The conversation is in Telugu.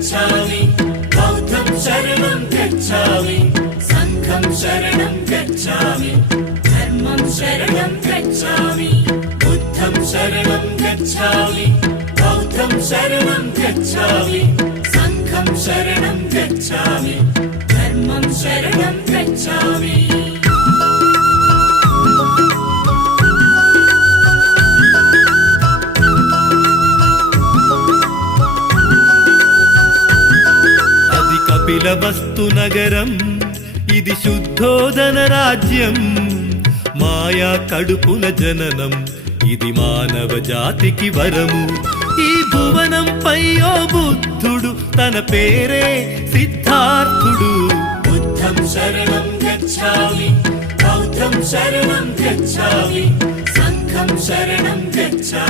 गच्छामि बौद्धं शरणं गच्छामि संघं शरणं गच्छामि धर्मं शरणं गच्छामि बुद्धं शरणं गच्छामि बौद्धं शरणं गच्छामि संघं शरणं गच्छामि धर्मं शरणं गच्छामि కపిలవస్తు నగరం ఇది శుద్ధోదన రాజ్యం మాయా కడుపుల జననం ఇది మానవ జాతికి వరము ఈ భువనంపై ఓ బుద్ధుడు తన పేరే సిద్ధార్థుడు बुद्धं शरणं गच्छामि बौद्धं शरणं गच्छामि संघं शरणं गच्छामि